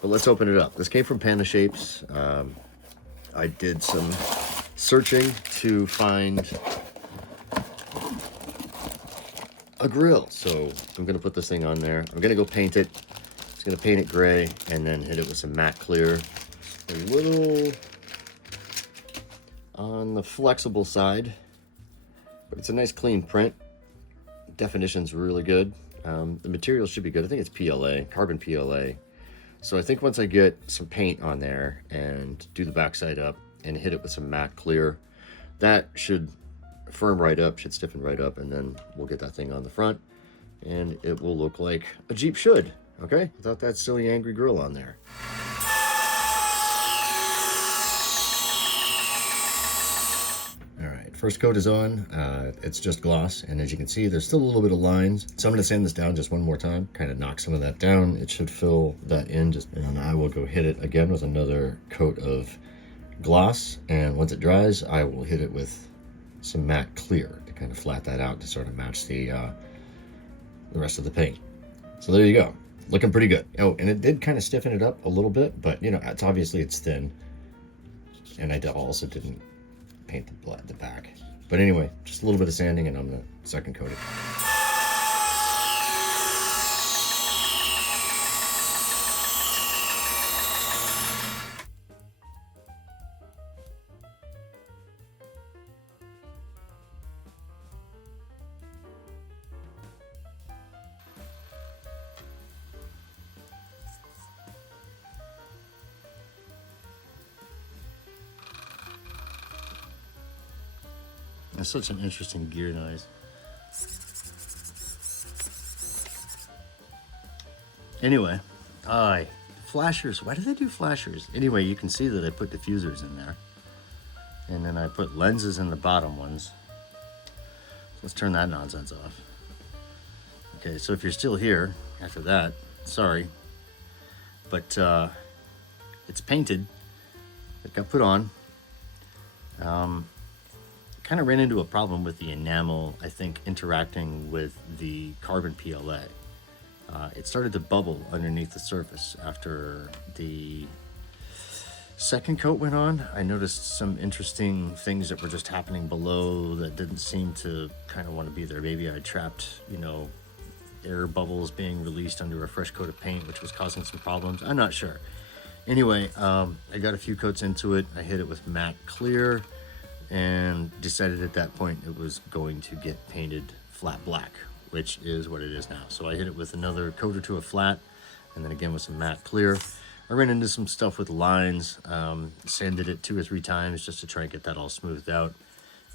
But let's open it up. This came from Panda Shapes. I did some searching to find a grill. So I'm gonna put this thing on there. I'm gonna go paint it. Just gonna paint it gray and then hit it with some matte clear. A little on the flexible side, but it's a nice clean print. Definition's really good. The material should be good. I think it's PLA, carbon PLA. So I think once I get some paint on there and do the backside up and hit it with some matte clear, that should firm right up, should stiffen right up, and then we'll get that thing on the front and it will look like a Jeep should, okay? Without that silly angry grill on there. First coat is on, it's just gloss, and as you can see, there's still a little bit of lines. So I'm gonna sand this down just one more time, kind of knock some of that down. It should fill that in, and I will go hit it again with another coat of gloss, and once it dries, I will hit it with some matte clear to kind of flat that out to sort of match the rest of the paint. So there you go, looking pretty good. Oh, and it did kind of stiffen it up a little bit, but you know, it's obviously it's thin, and I also didn't paint the back. But anyway, just a little bit of sanding and I'm gonna second coat it. It's such an interesting gear noise. Anyway, flashers. Why do they do flashers? Anyway, you can see that I put diffusers in there. And then I put lenses in the bottom ones. Let's turn that nonsense off. Okay, so if you're still here after that, sorry. But it's painted. It got put on. Kind of ran into a problem with the enamel, I think, interacting with the carbon PLA. It started to bubble underneath the surface after the second coat went on. I noticed some interesting things that were just happening below that didn't seem to kind of want to be there. Maybe I trapped, you know, air bubbles being released under a fresh coat of paint, which was causing some problems. I'm not sure. Anyway, I got a few coats into it. I hit it with matte clear and decided at that point it was going to get painted flat black, which is what it is now. So I hit it with another coat or two of flat, and then again with some matte clear. I ran into some stuff with lines, sanded it 2 or 3 times just to try and get that all smoothed out.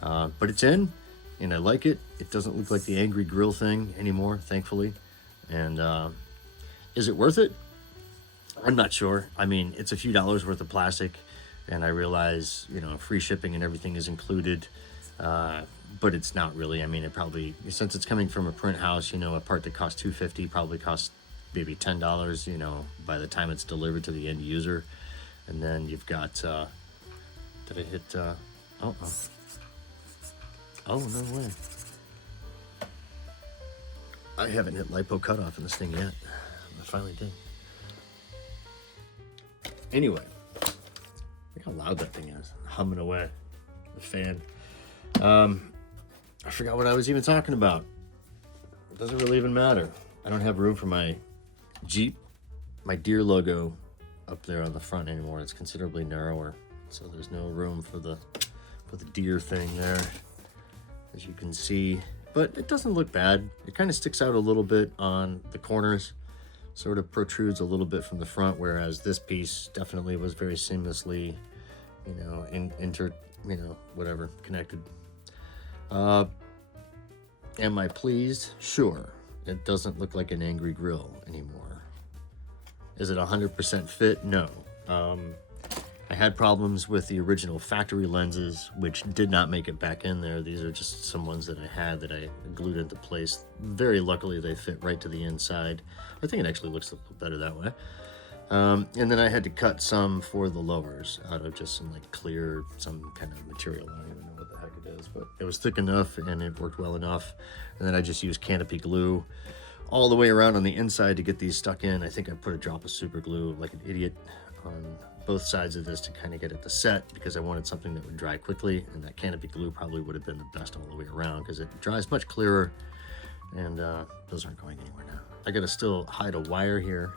But it's in, and I like it. It doesn't look like the angry grill thing anymore, thankfully. And is it worth it? I'm not sure. I mean, it's a few dollars worth of plastic, and I realize, you know, free shipping and everything is included, but it's not really. I mean, it probably, since it's coming from a print house, you know, a part that costs $2.50 probably costs maybe $10, you know, by the time it's delivered to the end user. And then you've got, did I hit, oh, no way. I haven't hit lipo cutoff in this thing yet. I finally did. Anyway. Look how loud that thing is, humming away, the fan. I forgot what I was even talking about. It doesn't really even matter. I don't have room for my Jeep, my deer logo up there on the front anymore. It's considerably narrower, so there's no room for the deer thing there, as you can see. But it doesn't look bad. It kind of sticks out a little bit on the corners, sort of protrudes a little bit from the front, whereas this piece definitely was very seamlessly, you know, whatever, connected. Am I pleased? Sure. It doesn't look like an angry grill anymore. Is it 100% fit? No. I had problems with the original factory lenses, which did not make it back in there. These are just some ones that I had that I glued into place. Very luckily, they fit right to the inside. I think it actually looks a little better that way. And then I had to cut some for the lowers out of just some like clear, some kind of material. I don't even know what the heck it is, but it was thick enough and it worked well enough. And then I just used canopy glue all the way around on the inside to get these stuck in. I think I put a drop of super glue like an idiot on both sides of this to kind of get it to set, because I wanted something that would dry quickly, and that canopy glue probably would have been the best all the way around because it dries much clearer, and those aren't going anywhere now. I gotta still hide a wire here.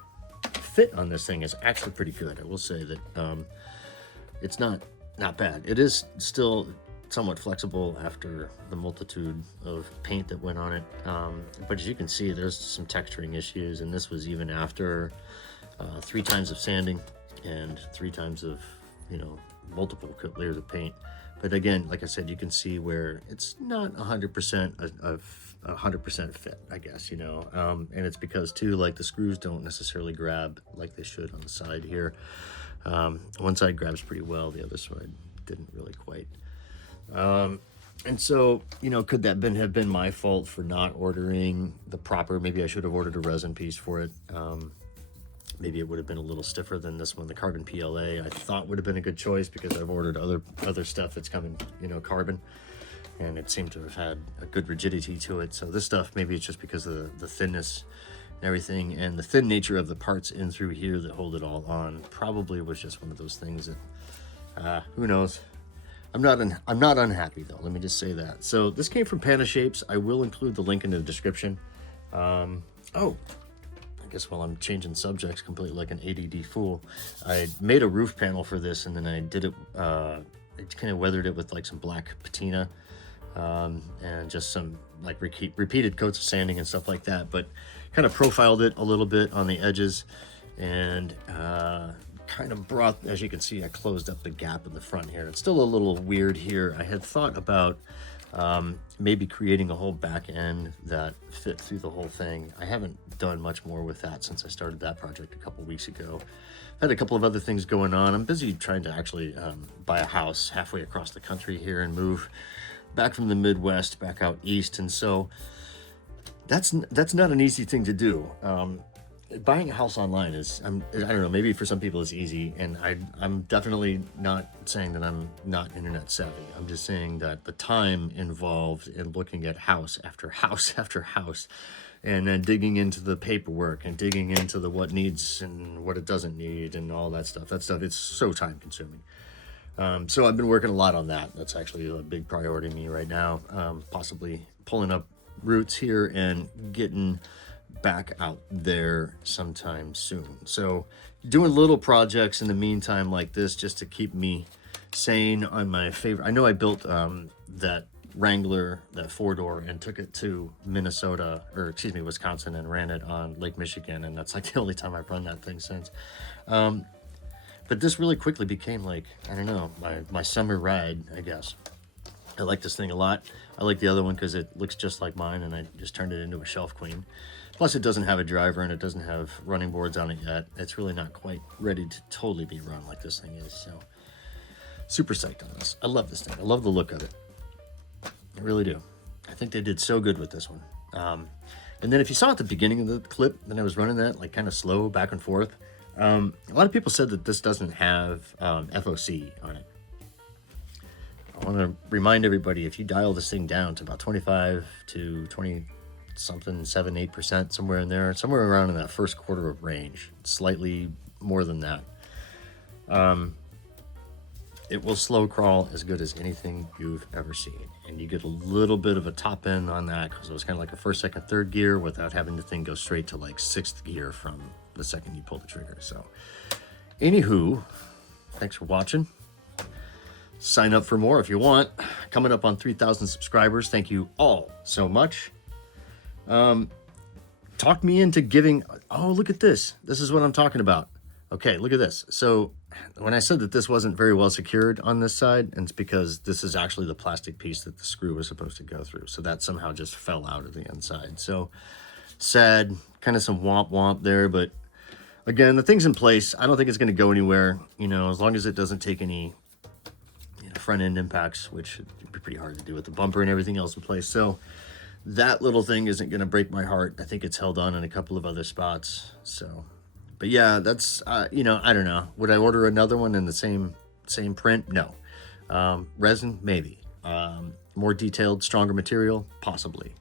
Fit on this thing is actually pretty good. I will say that it's not bad. It is still somewhat flexible after the multitude of paint that went on it, but as you can see, there's some texturing issues, and this was even after 3 times of sanding and 3 times of, you know, multiple layers of paint. But again, like I said, you can see where it's not 100% of 100% fit, I guess, you know, and it's because too, like, the screws don't necessarily grab like they should on the side here. One side grabs pretty well, the other side didn't really quite. And so, you know, could that have been my fault for not ordering the proper, maybe I should have ordered a resin piece for it. Maybe it would have been a little stiffer than this one. The carbon PLA I thought would have been a good choice because I've ordered other stuff that's coming, you know, carbon, and it seemed to have had a good rigidity to it. So this stuff, maybe it's just because of the thinness and everything, and the thin nature of the parts in through here that hold it all on probably was just one of those things that, who knows. I'm not unhappy though, let me just say that. So this came from Panda Shapes. I will include the link in the description. Oh, I guess while I'm changing subjects completely like an ADD fool, I made a roof panel for this, and then I did it, I kind of weathered it with like some black patina, and just some like repeated coats of sanding and stuff like that, but kind of profiled it a little bit on the edges, and kind of brought, as you can see, I closed up the gap in the front here. It's still a little weird here. I had thought about maybe creating a whole back end that fit through the whole thing. I haven't done much more with that since I started that project a couple weeks ago. I had a couple of other things going on. I'm busy trying to actually buy a house halfway across the country here and move back from the Midwest back out east, and so that's not an easy thing to do. Buying a house online is, I don't know, maybe for some people it's easy, and I'm definitely not saying that I'm not internet savvy. I'm just saying that the time involved in looking at house after house after house, and then digging into the paperwork and digging into the what needs and what it doesn't need and all that stuff, it's so time consuming. So I've been working a lot on that. That's actually a big priority to me right now. Possibly pulling up roots here and getting back out there sometime soon. So doing little projects in the meantime like this just to keep me sane on my favorite. I know I built that Wrangler, that 4-door, and took it to Wisconsin, and ran it on Lake Michigan, and that's like the only time I've run that thing since. But this really quickly became like, I don't know, my summer ride, I guess. I like this thing a lot. I like the other one because it looks just like mine, and I just turned it into a shelf queen. Plus, it doesn't have a driver, and it doesn't have running boards on it yet. It's really not quite ready to totally be run like this thing is. So, super psyched on this. I love this thing. I love the look of it. I really do. I think they did so good with this one. And then if you saw at the beginning of the clip, then I was running that like kind of slow back and forth. A lot of people said that this doesn't have FOC on it. I want to remind everybody, if you dial this thing down to about 25 to 20 something, 7-8%, somewhere in there, somewhere around in that first quarter of range, slightly more than that, it will slow crawl as good as anything you've ever seen. And you get a little bit of a top end on that because it was kind of like a first, second, third gear without having the thing go straight to like 6th gear from the second you pull the trigger. So anywho, thanks for watching. Sign up for more if you want. Coming up on 3,000 subscribers. Thank you all so much. Talk me into giving. Oh, look at this. This is what I'm talking about. Okay, look at this. So when I said that this wasn't very well secured on this side, and it's because this is actually the plastic piece that the screw was supposed to go through. So that somehow just fell out of the inside. So sad, kind of some womp womp there, but again, the thing's in place. I don't think it's going to go anywhere, you know, as long as it doesn't take any front end impacts, which would be pretty hard to do with the bumper and everything else in place. So that little thing isn't going to break my heart. I think it's held on in a couple of other spots. So, but yeah, that's, you know, I don't know. Would I order another one in the same print? No. Resin, maybe. More detailed, stronger material, possibly.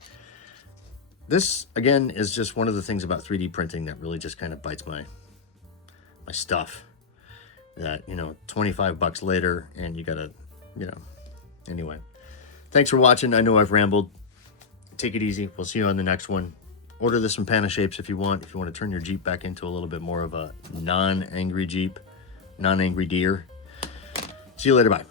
this again is just one of the things about 3D printing that really just kind of bites my stuff. That, you know, 25 bucks later and you gotta, you know, anyway. Thanks for watching. I know I've rambled. Take it easy. We'll see you on the next one. Order this from Pana Shapes if you want to turn your Jeep back into a little bit more of a non-angry Jeep, non-angry deer. See you later. Bye.